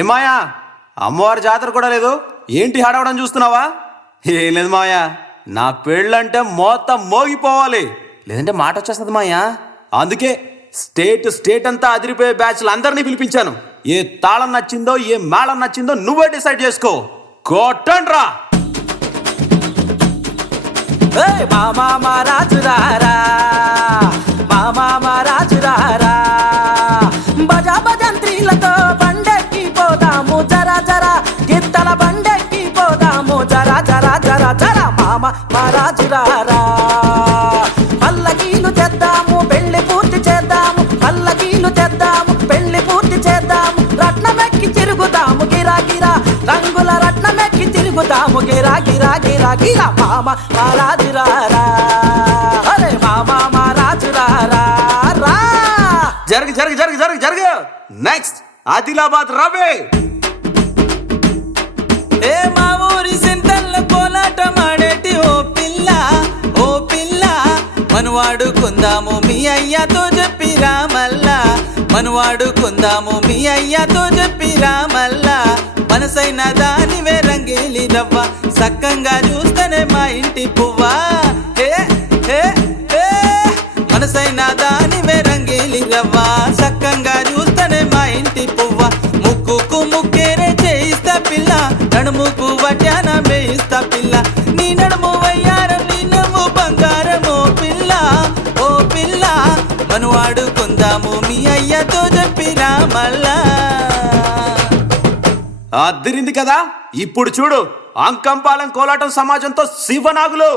ఏమాయా అమ్మవారి జాతర కూడా లేదు, ఏంటి హడవడం చూస్తున్నావా? ఏం లేదు మాయా, నా పెళ్ళంటే మొత్తం మోగిపోవాలి, లేదంటే మాట వచ్చేస్తుంది మాయా. అందుకే స్టేట్ అంతా అదిరిపోయే బ్యాచ్లు అందరినీ పిలిపించాను. ఏ తాళం నచ్చిందో ఏ మేళం నచ్చిందో నువ్వే డిసైడ్ చేసుకో. కొట్టండ్రా. మామా రాజురారా, మామా రాజురారా, భజా భజంత్రీలతో బండెక్కి పోదాము జరా జరా, గిత్తల బండెక్కి పోదాము జరా జరా జరా జరా. మామా రాజురారా, పల్లకీలు చేద్దాము పెళ్లి పూర్తి చేద్దాము, పల్లకీలు చేద్దాము పెళ్లి పూర్తి చేద్దాము, రత్నమెక్కి తిరుగుదాము గిరా గిరా, రంగుల రత్నమెక్కి తిరుగుదాము గిరా గిరా గిరా గిరా. మామ రాజురారా, అరే మామ రాజురారా రా. జరుగు జరుగు జరుగు జరుగు జరుగు. నెక్స్ట్ ఆదిలాబాద్ రవే. ఏ మా ఊరి సింతల్ల కోలాటం ఆడేటి ఓ పిల్ల, ఓ పిల్ల, మనవాడుకుందాము మీ అయ్యతో చెప్పిరా మల్లా, మనవాడుకుందాము మీ అయ్యతో చెప్పిరా మల్లా. మనసైన దానివే రంగేలి రవ్వ, సక్కంగా చూస్తేనే మా ఇంటి పువ్వా. హే హే హే, మనసైన దానివే రంగేలి రవ్వ, సక్కంగా చూస్తేనే మా ఇంటి పువ్వ. ముక్కుకు ముక్కేరే చేయిస్తా పిల్ల, నడుముకు వడ్డాన వేయిస్తా పిల్ల, నీ నడుము వయ్యారం నీ నవ్వు బంగారమో పిల్ల, ఓ పిల్ల, మనవాడుకుందాము మీ అయ్యతో చెప్పిరా మల్లా. అదిరింది కదా. ఇప్పుడు చూడు అంకంపాలెం కోలాటం సమాజంతో శివనాగులు.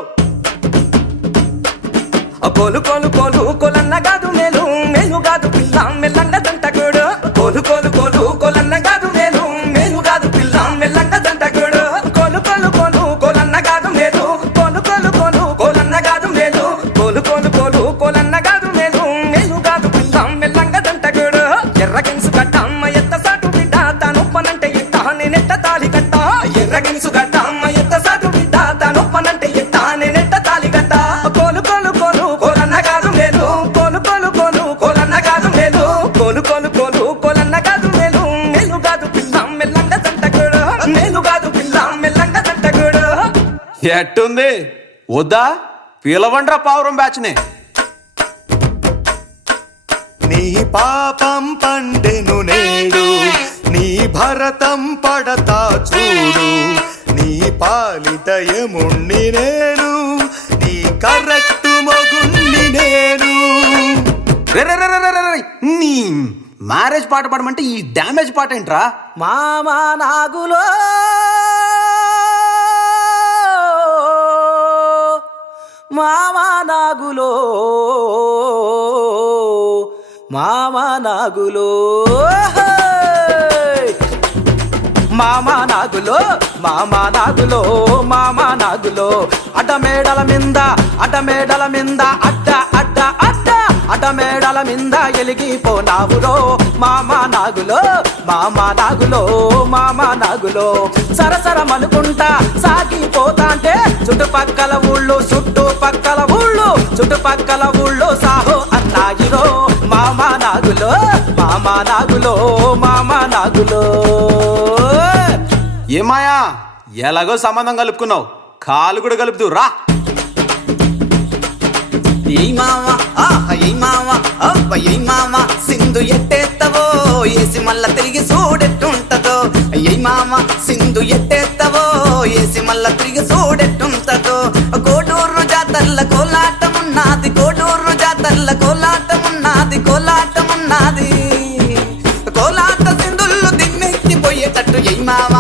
కోలు కోలు కోలు కోలన్న కాదు మేలు, మేలు కాదు పిల్ల మెల్లంగ దంటకుడు. కోలు కోలు కోలు కోలన్న కాదు మేలు, మేలు కాదు పిల్ల మెల్లంగ దంటకుడు. కోలు కోలు కోలు కోలన్న కాదు మేలు, కోలు కోలు కోలు కోలన్న కాదు మేలు, కోలు కోలు కోలు కోలన్న కాదు మేలు, మేలు కాదు పిల్ల మెల్లంగ దంటకుడు. ఎర్రగిన్సు కట్టమ్మ ఎత్త సాటు బిడ్డ, తానొప్పనంటే ఎట్ట నేనెట్ట తాళి కట్ట. ఎర్రగిన్సు కట్టమ్మ ఎత్త సాటు బిడ్డ, తానొప్పనంటే ఎట్ట నేనెట్ట తాళి కట్ట. కోలు కోలు కోలు కోలన్న కాదు మేలు, కోలు కోలు కోలు కోలన్న కాదు మేలు, కోలు కోలు కోలు కోలన్న కాదు మేలు, మేలు కాదు పిల్ల మెల్లంగ దంటకుడు, మేలు కాదు పిల్ల మెల్లంగ దంటకుడు. ఎట్టుంది? వద్దా? పిలవండ్రా పావురం బ్యాచ్ని. నీ పాపం పండెను నేడు, నీ భరతం పడతా చూడు, నీ పాలిట యముణ్ణి నేను, నీ కరెక్ట్ మొగుణ్ణి నేను. రే రే రే రే రే రే, నీ మ్యారేజ్ పాట పాడమంటే ఈ డ్యామేజ్ పాట ఏంట్రా? మామా నాగులో, మామా నాగులో, మామా నాగులో, మామా నాగులో, మామా నాగులో, మామా నాగులో, అడ్డమేడల మింద, అడ్డమేడల మింద, అడ్డ అడ్డ అడ్డ, అడ్డమేడల మింద ఎలిగిపోనావురో మామా నాగులో, మామా నాగులో, మామా నాగులో. సరసర మనుకుంటా సాగిపోతాంటే చుట్టుపక్కల ఊళ్ళు, చుట్టుపక్కల ఊళ్ళు, చుట్టుపక్కల ఊళ్ళు సాహో అన్నాయిరో మామా నాగులో, మామా నాగులో, మామా నాగులో. ఏమాయా ఎలాగో సంబంధం కలుపుకున్నావు, కాలు కూడా కలుపుతూ రా. ఏ మామ ఏ మామ అబ్బ ఏ మామ, సింధు ఎట్టేత్తవో ఏసి మళ్ళా తిరిగి చూడెట్టుంటదో. ఏ మామ సింధు ఎట్టేత్తవో ఏసి మళ్ళా తిరిగి చూడెట్టుంటదో. కోడూరు జాతర్ల కోలాటమున్నది, కోడూరు జాతర్ల కోలాటమున్నది, కోలాటమున్నది. కోలాట సింధుల్లో దిమ్మెక్కిపోయేటట్టు ఏ మామ